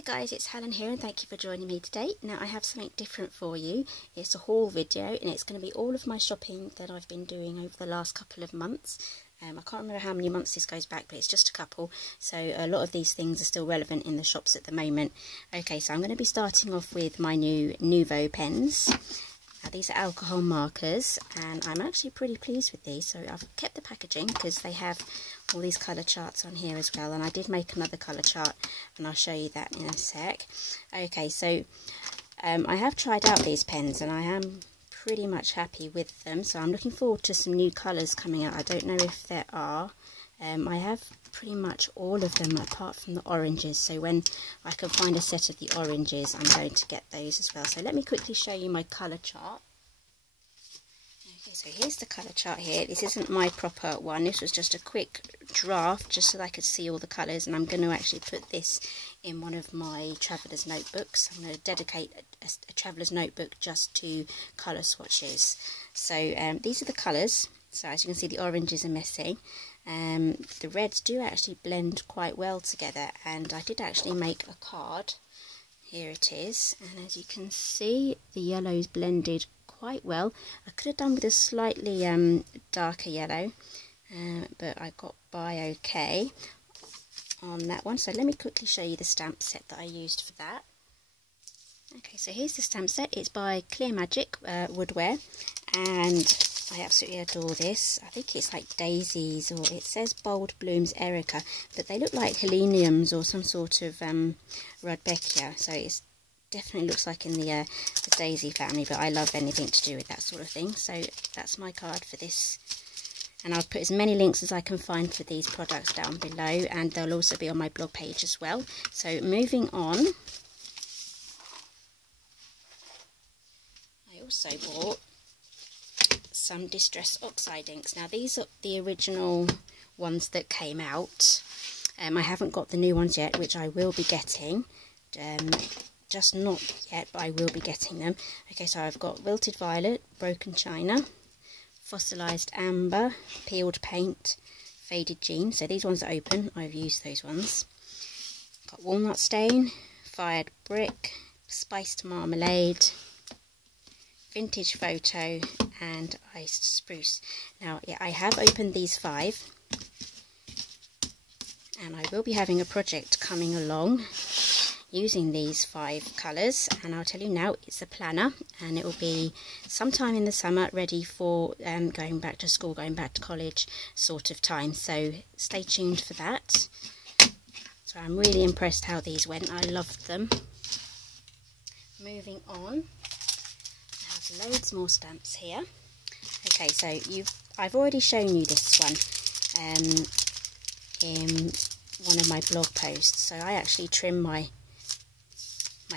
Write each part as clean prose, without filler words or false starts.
Hi guys, it's Helen here and thank you for joining me today. Now I have something different for you. It's a haul video and it's going to be all of my shopping that I've been doing over the last couple of months. I can't remember how many months this goes back, but it's just a couple, so a lot of these things are still relevant in the shops at the moment. Okay, so I'm going to be starting off with my new Nouveau pens. Now these are alcohol markers and I'm actually pretty pleased with these, so I've kept the packaging because they have all these colour charts on here as well, and I did make another colour chart and I'll show you that in a sec. Okay, so I have tried out these pens and I am pretty much happy with them, so I'm looking forward to some new colours coming out. I don't know if there are. I have pretty much all of them apart from the oranges, so when I can find a set of the oranges I'm going to get those as well. So let me quickly show you my colour chart. Okay, so here's the colour chart here. This isn't my proper one, this was just a quick draft just so that I could see all the colours, and I'm going to actually put this in one of my traveller's notebooks. I'm going to dedicate a traveller's notebook just to colour swatches. So these are the colours. So as you can see, the oranges are messy. The reds do actually blend quite well together, and I did actually make a card. Here it is, and as you can see the yellows blended quite well. I could have done with a slightly darker yellow, but I got by okay on that one. So let me quickly show you the stamp set that I used for that. Okay, so here's the stamp set. It's by Clear Magic Woodware, and I absolutely adore this. I think it's like daisies, or it says bold blooms Erica, but they look like heleniums or some sort of rudbeckia, so it definitely looks like in the daisy family, but I love anything to do with that sort of thing. So that's my card for this, and I'll put as many links as I can find for these products down below, and they'll also be on my blog page as well. So moving on, I also bought some Distress Oxide inks. Now these are the original ones that came out. I haven't got the new ones yet, which I will be getting. Just not yet, but I will be getting them. Okay, so I've got Wilted Violet, Broken China, Fossilized Amber, Peeled Paint, Faded Jean. So these ones are open. I've used those ones. Got Walnut Stain, Fired Brick, Spiced Marmalade, Vintage Photo, and Iced Spruce. Now, yeah, I have opened these 5, and I will be having a project coming along using these 5 colours, and I'll tell you now, it's a planner, and it will be sometime in the summer, ready for going back to school, going back to college sort of time, so stay tuned for that. So I'm really impressed how these went. I loved them. Moving on, loads more stamps here. Okay, so I've already shown you this one in one of my blog posts. So I actually trim my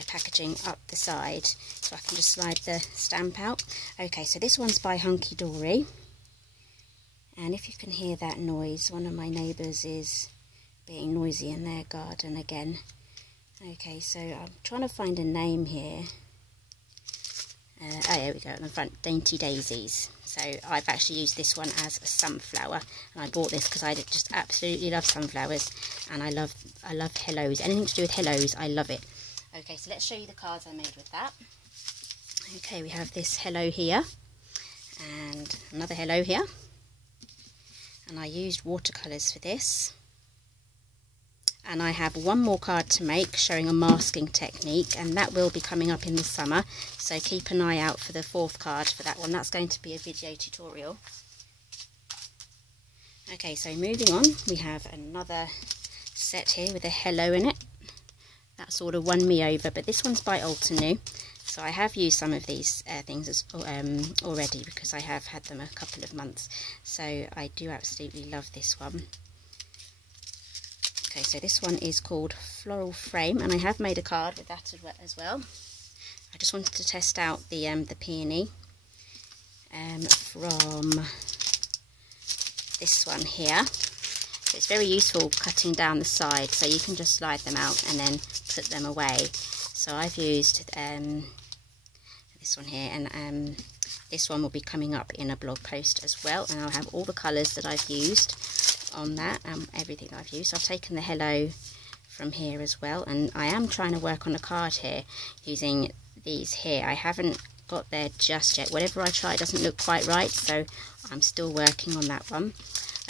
packaging up the side so I can just slide the stamp out. Okay, so this one's by Hunky Dory, and if you can hear that noise, one of my neighbours is being noisy in their garden again. Okay, so I'm trying to find a name here. Oh, here we go, on the front, Dainty Daisies. So I've actually used this one as a sunflower, and I bought this because I just absolutely love sunflowers, and I love hellos. Anything to do with hellos, I love it. Okay, so let's show you the cards I made with that. Okay, we have this hello here, and another hello here, and I used watercolours for this. And I have one more card to make showing a masking technique, and that will be coming up in the summer, so keep an eye out for the 4th card for that one. That's going to be a video tutorial. Okay, so moving on, we have another set here with a hello in it. That sort of won me over, but this one's by Altenew, so I have used some of these things already because I have had them a couple of months, so I do absolutely love this one. Okay, so this one is called Floral Frame, and I have made a card with that as well. I just wanted to test out the peony from this one here. So it's very useful cutting down the side, so you can just slide them out and then put them away. So I've used this one here, and this one will be coming up in a blog post as well, and I'll have all the colours that I've used on that, everything that I've used. So I've taken the hello from here as well, and I am trying to work on a card here using these here. I haven't got there just yet. Whatever I try, it doesn't look quite right, so I'm still working on that one.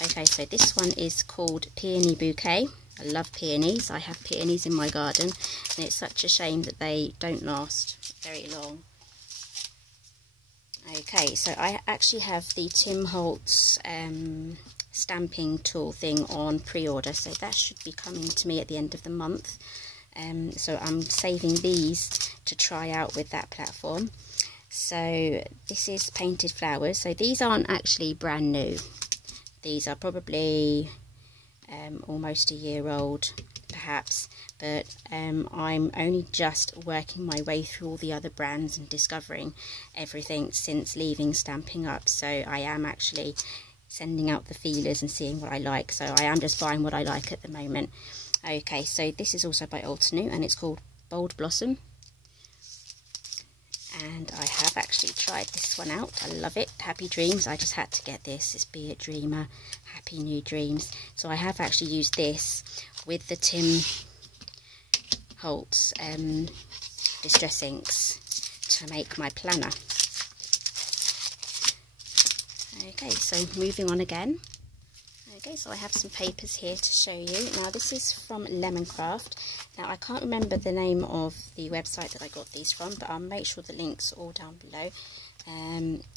Okay, so this one is called Peony Bouquet. I love peonies. I have peonies in my garden, and it's such a shame that they don't last very long. Okay, so I actually have the Tim Holtz stamping tool thing on pre-order, so that should be coming to me at the end of the month. So I'm saving these to try out with that platform. So this is painted flowers. So these aren't actually brand new. These are probably almost a year old perhaps, but I'm only just working my way through all the other brands and discovering everything since leaving Stampin' Up. So I am actually sending out the feelers and seeing what I like. So I am just buying what I like at the moment. Okay, so this is also by Altenew, and it's called Bold Blossom. And I have actually tried this one out. I love it. Happy Dreams. I just had to get this. It's Be a Dreamer. Happy New Dreams. So I have actually used this with the Tim Holtz Distress Inks to make my planner. Okay, so moving on again. Okay, so I have some papers here to show you. Now this is from Lemoncraft. Now I can't remember the name of the website that I got these from, but I'll make sure the links are all down below.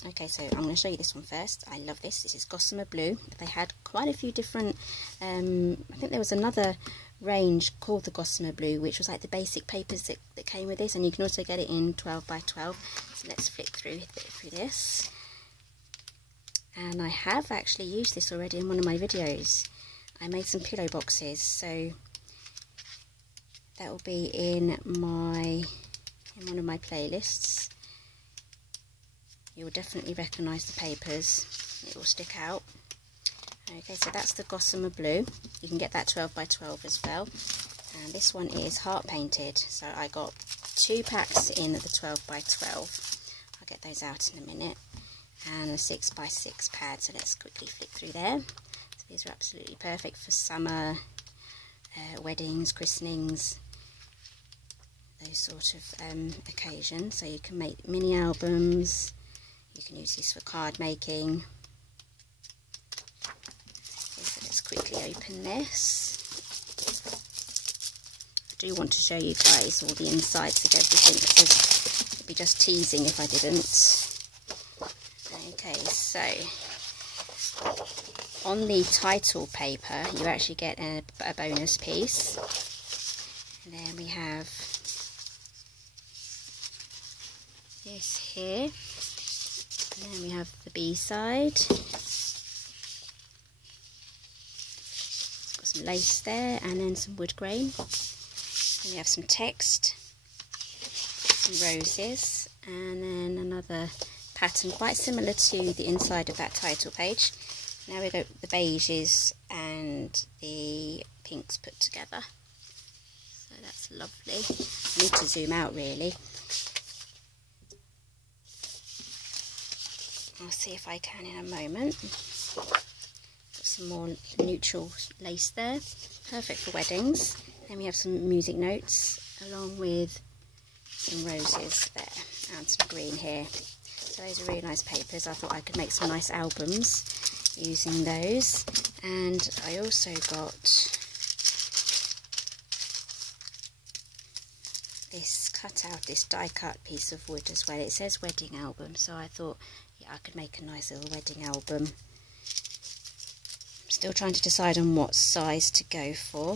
Okay, so I'm going to show you this one first. I love this. This is Gossamer Blue. They had quite a few different, I think there was another range called the Gossamer Blue, which was like the basic papers that came with this, and you can also get it in 12 by 12. So let's flick through this. And I have actually used this already in one of my videos. I made some pillow boxes, so that will be in one of my playlists. You'll definitely recognise the papers. It will stick out. Okay, so that's the Gossamer Blue. You can get that 12 by 12 as well. And this one is heart painted. So I got 2 packs in the 12 by 12. I'll get those out in a minute. And a 6 by 6 pad. So let's quickly flick through there. So these are absolutely perfect for summer, weddings, christenings, those sort of occasions. So you can make mini albums. You can use this for card making. Okay, so let's quickly open this. I do want to show you guys all the insides of everything, because it'd be just teasing if I didn't. Okay, so on the title paper you actually get a bonus piece, and then we have this here, and then we have the B-side. Got some lace there, and then some wood grain. Then we have some text, some roses, and then another pattern quite similar to the inside of that title page. Now we've got the beiges and the pinks put together. So that's lovely. I need to zoom out really. I'll see if I can in a moment. Got some more neutral lace there. Perfect for weddings. Then we have some music notes along with some roses there and some green here. So those are really nice papers. I thought I could make some nice albums using those. And I also got this this die cut piece of wood as well. It says wedding album, so I thought, yeah, I could make a nice little wedding album. I'm still trying to decide on what size to go for.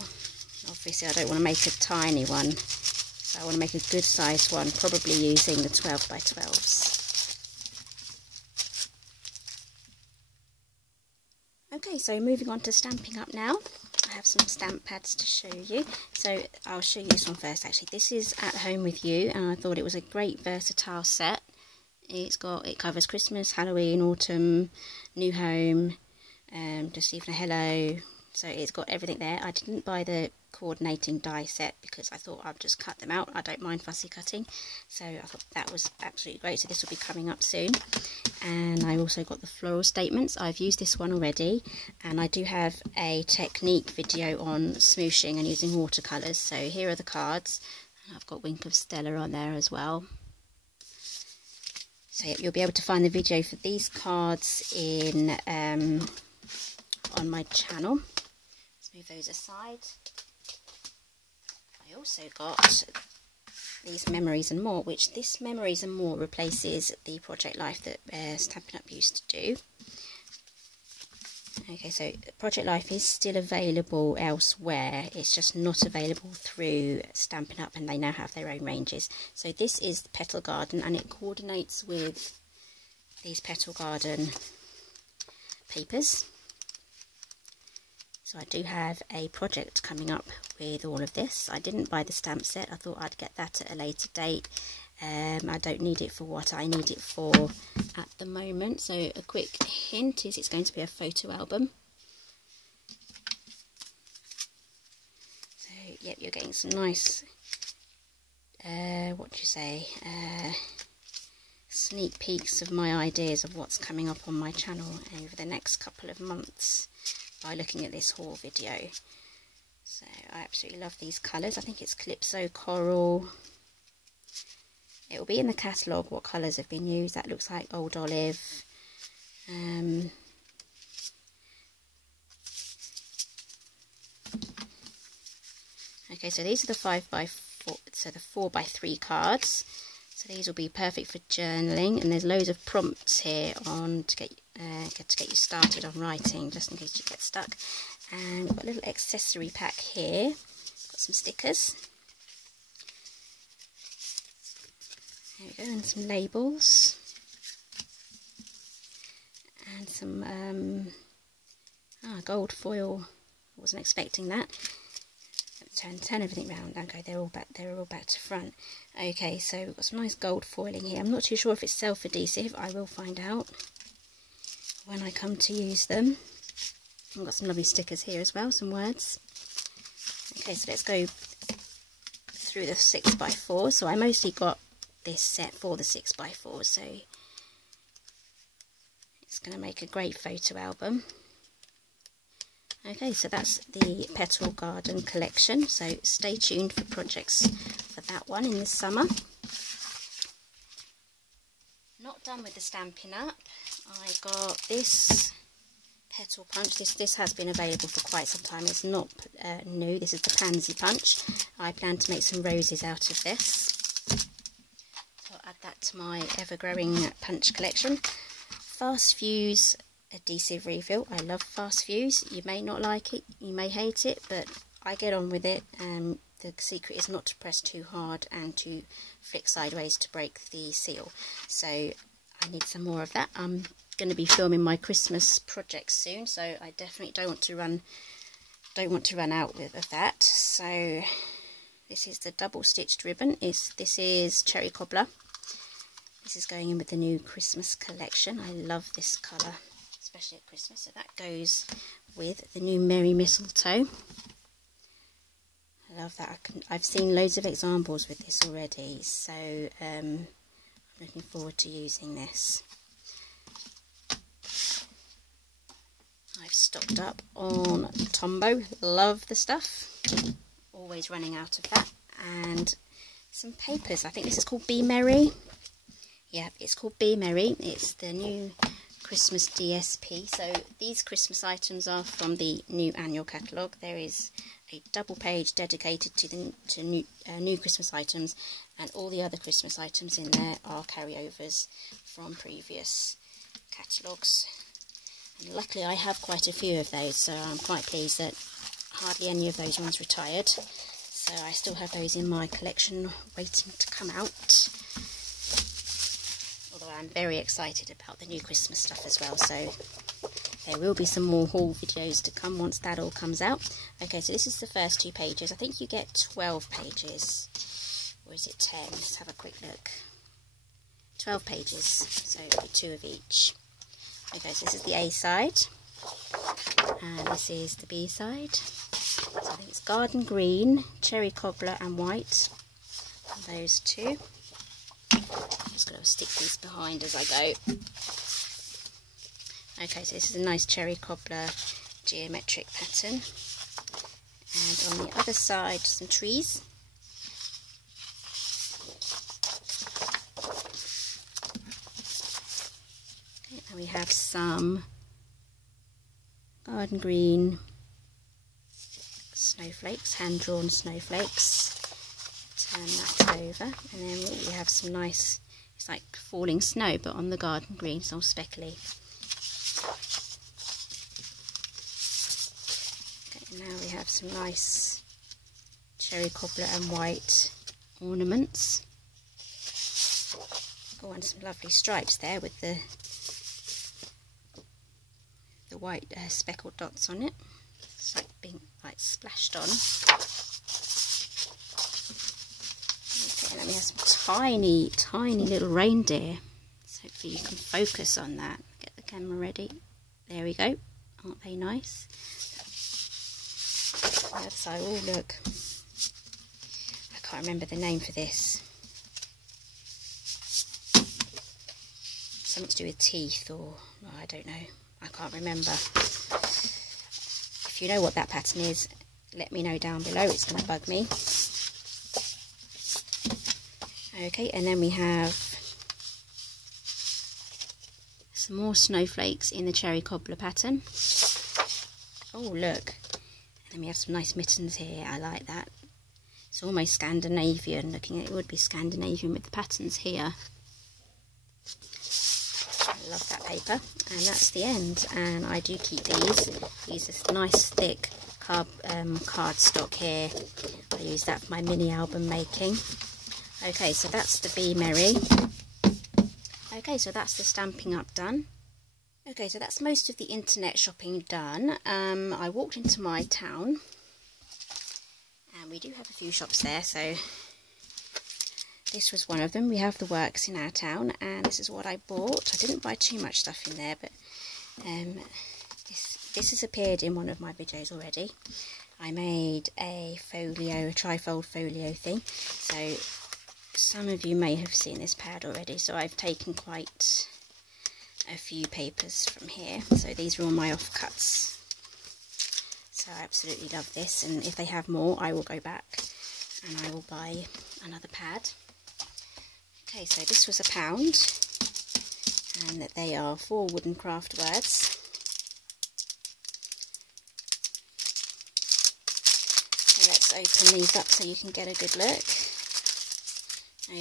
Obviously I don't want to make a tiny one, so I want to make a good sized one, probably using the 12 by 12s. Okay, so moving on to Stampin' Up now. I have some stamp pads to show you. So I'll show you this one first actually. This is At Home With You, and I thought it was a great versatile set. It covers Christmas, Halloween, autumn, new home, just even a hello. So it's got everything there. I didn't buy the coordinating die set because I thought I'd just cut them out. I don't mind fussy cutting, so I thought that was absolutely great. So this will be coming up soon. And I also got the floral statements. I've used this one already, and I do have a technique video on smooshing and using watercolours. So here are the cards. I've got Wink of Stella on there as well. So you'll be able to find the video for these cards in on my channel. Let's move those aside. I also got these Memories and More, which this Memories and More replaces the Project Life that Stampin' Up used to do. Okay, so Project Life is still available elsewhere, it's just not available through Stampin' Up, and they now have their own ranges. So this is the Petal Garden, and it coordinates with these Petal Garden papers. So I do have a project coming up with all of this. I didn't buy the stamp set, I thought I'd get that at a later date. I don't need it for what I need it for at the moment. So a quick hint is it's going to be a photo album. So yep, you're getting some nice, what do you say, sneak peeks of my ideas of what's coming up on my channel over the next couple of months by looking at this haul video. So I absolutely love these colours. I think it's Calypso Coral. It will be in the catalogue what colours have been used. That looks like Old Olive. Okay, so these are the 5x4, so the 4x3 cards. So these will be perfect for journaling, and there's loads of prompts here on to get you started on writing, just in case you get stuck. And we've got a little accessory pack here. Got some stickers. There we go, and some labels, and some gold foil. I wasn't expecting that. Turn everything round. Okay, they're all back to front. Okay, so we've got some nice gold foiling here. I'm not too sure if it's self-adhesive. I will find out when I come to use them. I've got some lovely stickers here as well, some words. Okay, so let's go through the 6x4. So I mostly got this set for the 6x4, so it's going to make a great photo album. Okay, so that's the Petal Garden collection, so stay tuned for projects for that one in the summer. Not done with the Stampin' Up. I got this Petal Punch. This has been available for quite some time. It's not new. This is the Pansy Punch. I plan to make some roses out of this. So I'll add that to my ever-growing punch collection. Fast Fuse adhesive refill. I love Fast Fuse. You may not like it, you may hate it, but I get on with it. The secret is not to press too hard and to flick sideways to break the seal. So I need some more of that. I'm going to be filming my Christmas project soon, so I definitely don't want to run out of that. So this is the double stitched ribbon. This is Cherry Cobbler. This is going in with the new Christmas collection. I love this colour, especially at Christmas. So that goes with the new Merry Mistletoe. I love that. I've seen loads of examples with this already, so I'm looking forward to using this. I've stocked up on Tombow. Love the stuff. Always running out of that. And some papers. I think this is called Be Merry. Yeah, it's called Be Merry. It's the new Christmas DSP. So these Christmas items are from the new annual catalogue. There is a double page dedicated to new Christmas items, and all the other Christmas items in there are carryovers from previous catalogues. And luckily I have quite a few of those, so I'm quite pleased that hardly any of those ones retired. So I still have those in my collection waiting to come out. Although I'm very excited about the new Christmas stuff as well, so there will be some more haul videos to come once that all comes out. Okay, so this is the first 2 pages. I think you get 12 pages. Or is it 10? Let's have a quick look. 12 pages, so 2 of each. Okay, so this is the A side. And this is the B side. So I think it's garden green, cherry cobbler and white. And those two. I'm just going to stick these behind as I go. Okay, so this is a nice cherry cobbler geometric pattern. And on the other side, some trees. Okay, and we have some garden green snowflakes, hand-drawn snowflakes. Turn that over, and then we have some nice, it's like falling snow, but on the garden green, it's all speckly. Okay, now we have some nice cherry cobbler and white ornaments. Oh, and some lovely stripes there with the white speckled dots on it. It's like being like splashed on. Okay, and then we have some tiny little reindeer. So hopefully you can focus on that. Get the camera ready. There we go. Aren't they nice? The other side. Oh, look. I can't remember the name for this. Something to do with teeth, or oh, I don't know. I can't remember. If you know what that pattern is, let me know down below. It's going to bug me. Okay, and then we have some more snowflakes in the cherry cobbler pattern. Oh, look. And then we have some nice mittens here. I like that. It's almost Scandinavian looking. It would be Scandinavian with the patterns here. I love that paper, and that's the end. And I do keep these. These are nice thick cardstock here. I use that for my mini album making. Okay, so that's the Be Merry. Okay, so that's the Stampin' Up done. Okay, so that's most of the internet shopping done. I walked into my town, and we do have a few shops there, so this was one of them. We have the works in our town, and this is what I bought. I didn't buy too much stuff in there, but this has appeared in one of my videos already. I made a folio, a trifold folio thing, so some of you may have seen this pad already. So I've taken quite a few papers from here. So these are all my offcuts. So I absolutely love this, and if they have more, I will go back and I will buy another pad. Okay, so this was £1, and that they are 4 wooden craft words. So let's open these up so you can get a good look.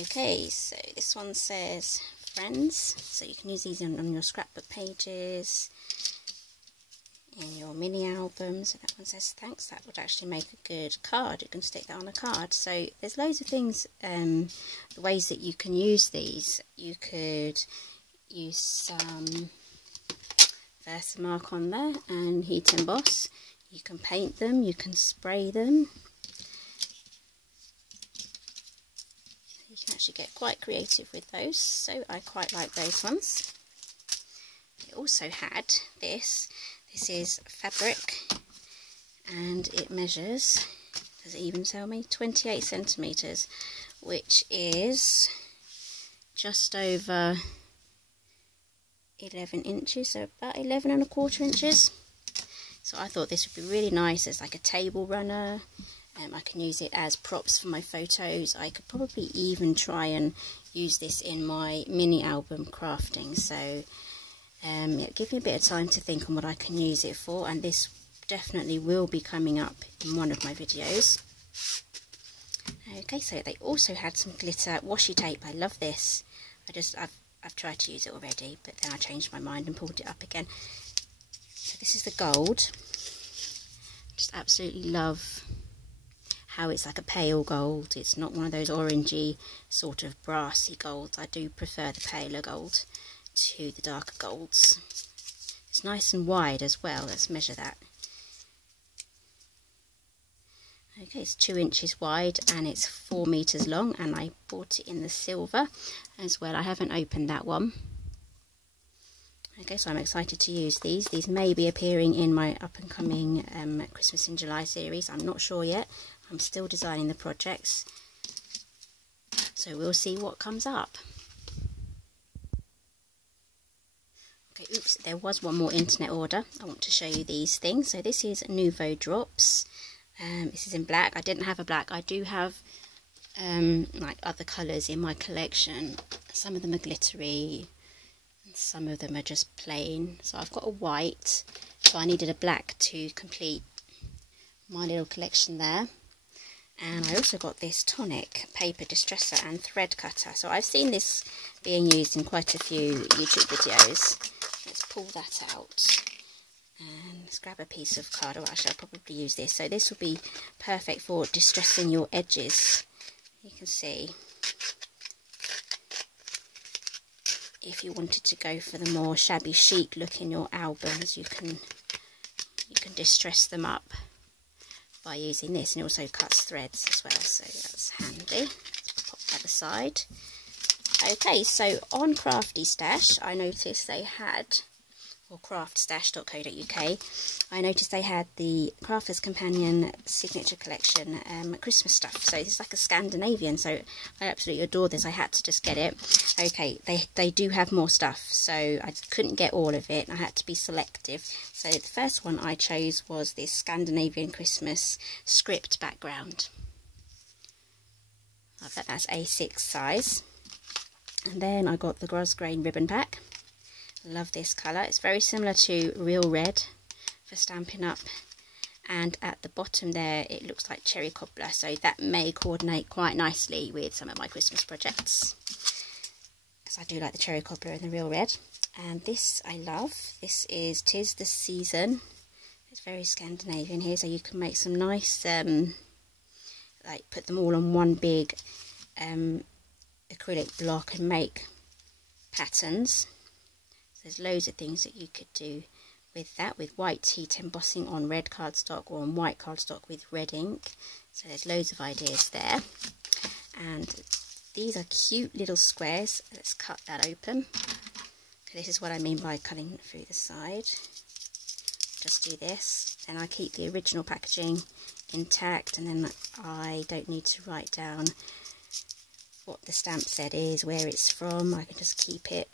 Okay, so this one says friends, so you can use these on your scrapbook pages, in your mini album. So that one says thanks. That would actually make a good card. You can stick that on a card. So there's loads of things, the ways that you can use these. You could use some Versamark on there and heat emboss. You can paint them, you can spray them. You can actually get quite creative with those, so I quite like those ones. It also had this. This is fabric, and it measures, does it even tell me, 28 centimetres, which is just over 11 inches, so about 11¼ inches. So I thought this would be really nice as like a table runner. I can use it as props for my photos. I could probably even try and use this in my mini album crafting. So give me a bit of time to think on what I can use it for, and this definitely will be coming up in one of my videos. Okay, so they also had some glitter washi tape. I love this. I've tried to use it already, but then I changed my mind and pulled it up again. So this is the gold. Just absolutely love how it's like a pale gold. It's not one of those orangey sort of brassy golds. I do prefer the paler gold to the darker golds. It's nice and wide as well. Let's measure that. Okay, it's 2 inches wide and it's 4 meters long, and I bought it in the silver as well. I haven't opened that one. Okay, so I'm excited to use these. These may be appearing in my up-and-coming Christmas in July series. I'm not sure yet. I'm still designing the projects. So we'll see what comes up. Okay, oops, there was one more internet order. I want to show you these things. So this is Nouveau Drops. This is in black. I didn't have a black. I do have like other colours in my collection. Some of them are glittery. Some of them are just plain. So I've got a white, so I needed a black to complete my little collection there. And I also got this tonic paper distresser and thread cutter. So I've seen this being used in quite a few YouTube videos. Let's pull that out and let's grab a piece of card. Or actually I'll probably use this. So this will be perfect for distressing your edges. You can see, if you wanted to go for the more shabby chic look in your albums, you can distress them up by using this, and it also cuts threads as well, so that's handy. Pop that aside. Okay, so on Crafty Stash I noticed they had, or craftstash.co.uk, I noticed they had the Crafter's Companion Signature Collection Christmas stuff. So this is like a Scandinavian, so I absolutely adore this. I had to just get it. Okay, they do have more stuff, so I couldn't get all of it. I had to be selective. So the first one I chose was this Scandinavian Christmas script background. I bet that's A6 size. And then I got the Grosgrain ribbon pack. Love this colour. It's very similar to Real Red for Stampin' Up, and at the bottom there it looks like cherry cobbler, so that may coordinate quite nicely with some of my Christmas projects, because I do like the cherry cobbler and the Real Red. And this I love. This is 'Tis the Season. It's very Scandinavian here, so you can make some nice like put them all on one big acrylic block and make patterns. There's loads of things that you could do with that, with white heat embossing on red cardstock or on white cardstock with red ink. So there's loads of ideas there. And these are cute little squares. Let's cut that open. Okay, this is what I mean by cutting through the side. Just do this. Then I keep the original packaging intact, and then I don't need to write down what the stamp set is, where it's from. I can just keep it.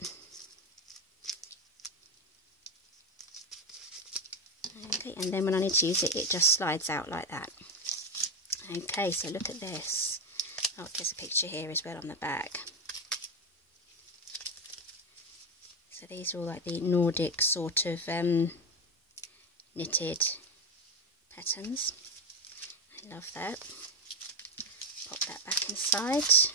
Okay, and then when I need to use it, it just slides out like that. Okay, so look at this. Oh, there's a picture here as well on the back. So these are all like the Nordic sort of knitted patterns. I love that. Pop that back inside.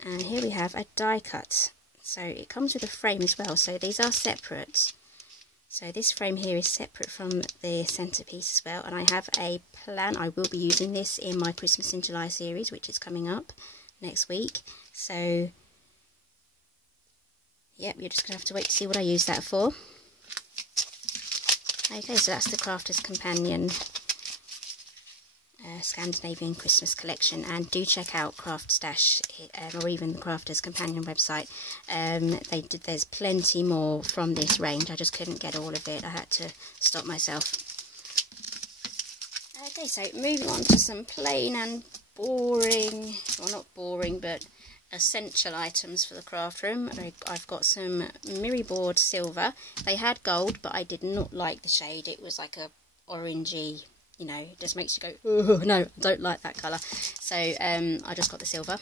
And here we have a die cut. So it comes with a frame as well, so these are separate. So this frame here is separate from the centerpiece as well, and I have a plan. I will be using this in my Christmas in July series, which is coming up next week. So, yep, you're just going to have to wait to see what I use that for. Okay, so that's the Crafter's Companion Scandinavian Christmas collection, and do check out Craft Stash or even the Crafter's Companion website. There's plenty more from this range. I just couldn't get all of it. I had to stop myself. Okay, so moving on to some plain and boring, well, not boring, but essential items for the craft room. I've got some Mirrorboard silver. They had gold, but I did not like the shade. It was like a orangey, you know, it just makes you go, oh no, I don't like that colour. So I just got the silver.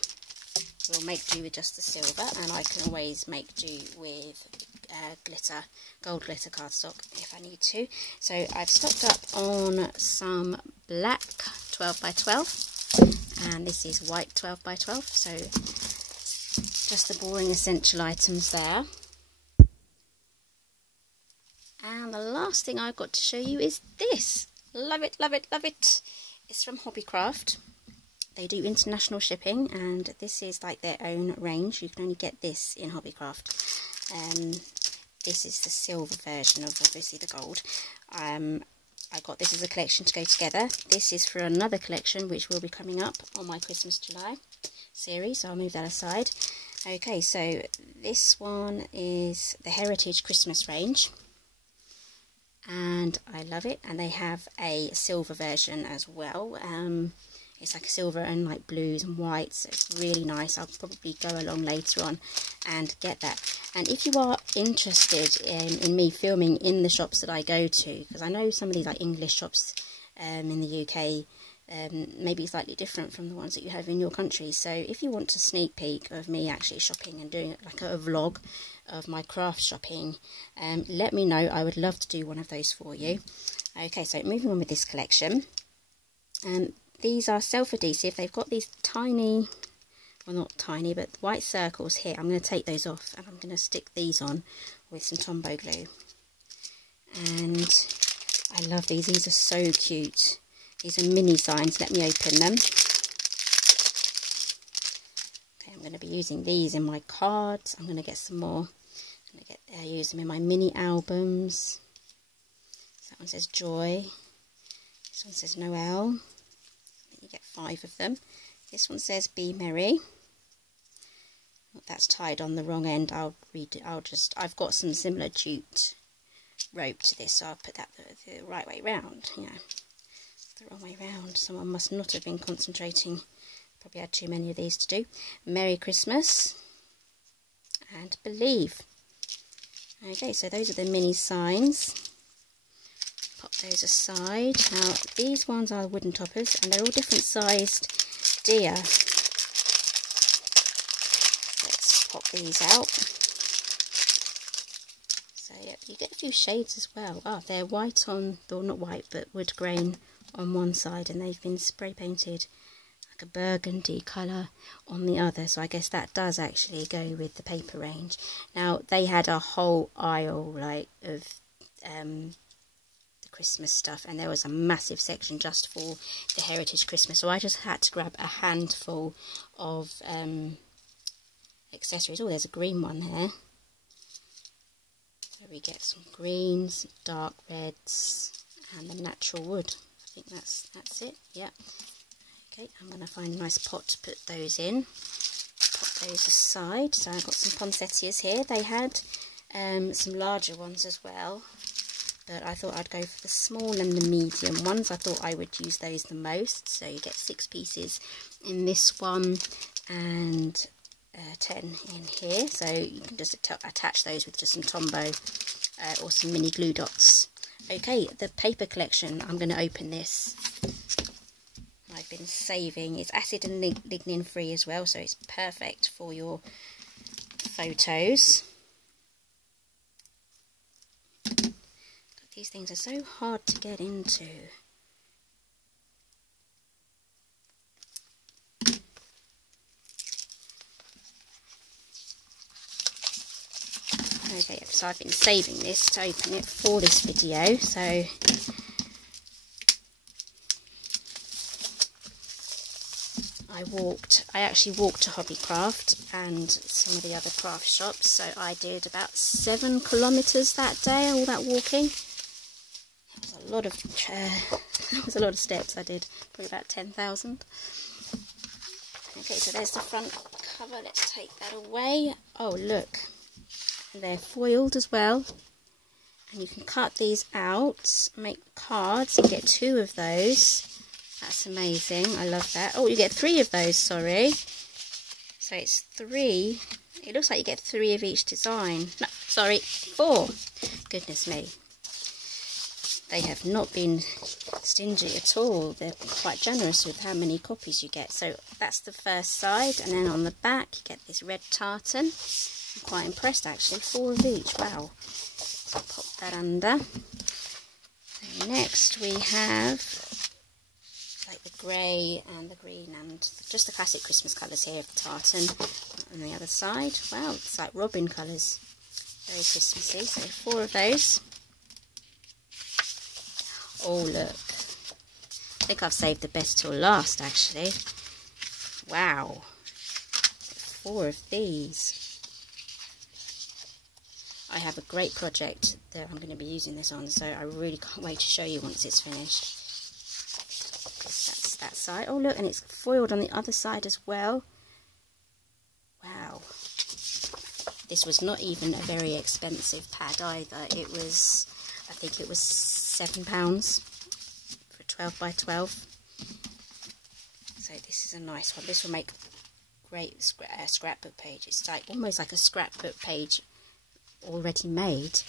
We'll make do with just the silver, and I can always make do with glitter, gold glitter cardstock if I need to. So I've stocked up on some black 12x12, and this is white 12x12. So just the boring essential items there. And the last thing I've got to show you is this. Love it, love it, love it. It's from Hobbycraft. They do international shipping, and this is like their own range. You can only get this in Hobbycraft. This is the silver version of obviously the gold. I got this as a collection to go together. This is for another collection which will be coming up on my Christmas July series, so I'll move that aside. Okay, so this one is the Heritage Christmas range, and I love it. And they have a silver version as well. It's like silver and like blues and whites. So it's really nice. I'll probably go along later on and get that. And if you are interested in me filming in the shops that I go to, because I know some of these like English shops in the UK maybe slightly different from the ones that you have in your country. So if you want a sneak peek of me actually shopping and doing like a vlog of my craft shopping, let me know. I would love to do one of those for you. Okay, so moving on with this collection. These are self-adhesive. They've got these tiny, well not tiny, but white circles here. I'm going to take those off and I'm going to stick these on with some Tombow glue. And I love these. These are so cute. These are mini signs. Let me open them. Okay, I'm going to be using these in my cards. I'm going to get some more. I'm going to use them in my mini albums. So that one says Joy. This one says Noel. You get 5 of them. This one says Be Merry. That's tied on the wrong end. I'll read it. I've got some similar jute rope to this, so I'll put that the right way round. Yeah. The wrong way round. Someone must not have been concentrating. Probably had too many of these to do. Merry Christmas and Believe. Okay, so those are the mini signs. Pop those aside. Now these ones are wooden toppers and they're all different sized deer. Let's pop these out. So yeah, you get a few shades as well. Oh, they're white on, or not white, but wood grain on one side, and they've been spray painted like a burgundy colour on the other, so I guess that does actually go with the paper range. Now they had a whole aisle like of the Christmas stuff, and there was a massive section just for the Heritage Christmas, so I just had to grab a handful of accessories. Oh, there's a green one there. So we get some greens, dark reds, and the natural wood. I think that's it. Yeah. Okay, I'm going to find a nice pot to put those in. Pop those aside. So I've got some poinsettias here. They had some larger ones as well, but I thought I'd go for the small and the medium ones. I thought I would use those the most. So you get 6 pieces in this one and 10 in here. So you can just attach those with just some Tombow or some mini glue dots. Okay, the paper collection, I'm going to open this. I've been saving. It's acid and lignin free as well, so it's perfect for your photos. These things are so hard to get into. Okay, so I've been saving this to open it for this video. So I actually walked to Hobbycraft and some of the other craft shops. So I did about 7 kilometres that day, all that walking. It was a lot of it was a lot of steps. I did probably about 10,000. Okay, so there's the front cover. Let's take that away. Oh, look. They're foiled as well, and you can cut these out, make cards, and get 2 of those. That's amazing. I love that. Oh, you get 3 of those, sorry. So it's 3. It looks like you get 3 of each design. No, sorry, 4. Goodness me. They have not been stingy at all. They're quite generous with how many copies you get. So that's the first side, and then on the back you get this red tartan. I'm quite impressed actually, 4 of each, wow. So pop that under. So next we have like the grey and the green and just the classic Christmas colours here of the tartan on the other side. Wow, it's like robin colours, very Christmassy, so 4 of those. Oh look, I think I've saved the best till last actually. Wow, 4 of these. I have a great project that I'm going to be using this on, so I really can't wait to show you once it's finished. That's that side. Oh look, and it's foiled on the other side as well. Wow. This was not even a very expensive pad either. It was, I think it was £7 for 12 by 12. So this is a nice one. This will make great scrapbook page. It's like almost like a scrapbook page already made.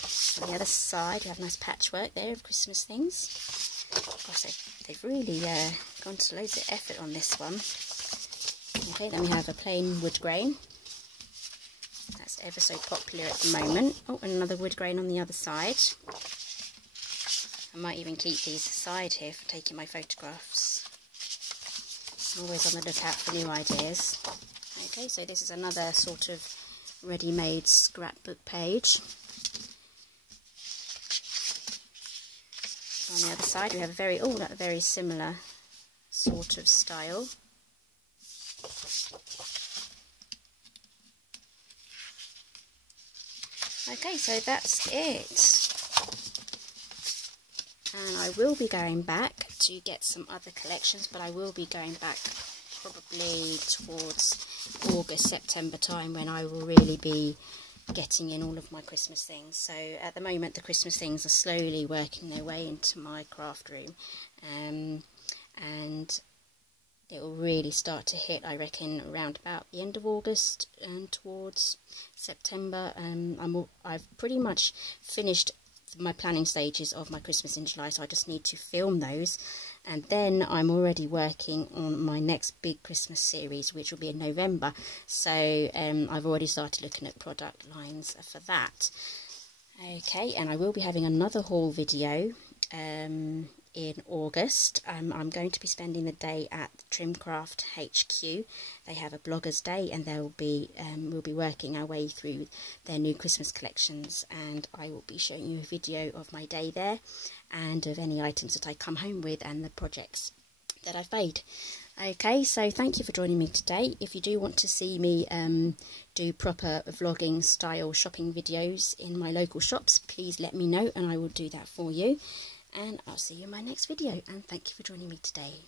On the other side we have nice patchwork there of Christmas things. Gosh, they've really gone to loads of effort on this one. Okay, then we have a plain wood grain. That's ever so popular at the moment. Oh, and another wood grain on the other side. I might even keep these aside here for taking my photographs. I'm always on the lookout for new ideas. Okay, so this is another sort of ready-made scrapbook page. On the other side we have a very similar sort of style. Okay, so that's it. And I will be going back to get some other collections, but I will be going back probably towards August, September time, when I will really be getting in all of my Christmas things. So at the moment the Christmas things are slowly working their way into my craft room, and it will really start to hit, I reckon, around about the end of August and towards September. I've pretty much finished my planning stages of my Christmas in July, so I just need to film those, and then I'm already working on my next big Christmas series, which will be in November. So I've already started looking at product lines for that. Okay, and I will be having another haul video in August. I'm going to be spending the day at Trimcraft HQ. They have a bloggers day, and we'll be working our way through their new Christmas collections, and I will be showing you a video of my day there and of any items that I come home with and the projects that I've made. Okay, so thank you for joining me today. If you do want to see me do proper vlogging style shopping videos in my local shops, please let me know and I will do that for you. And I'll see you in my next video, and thank you for joining me today.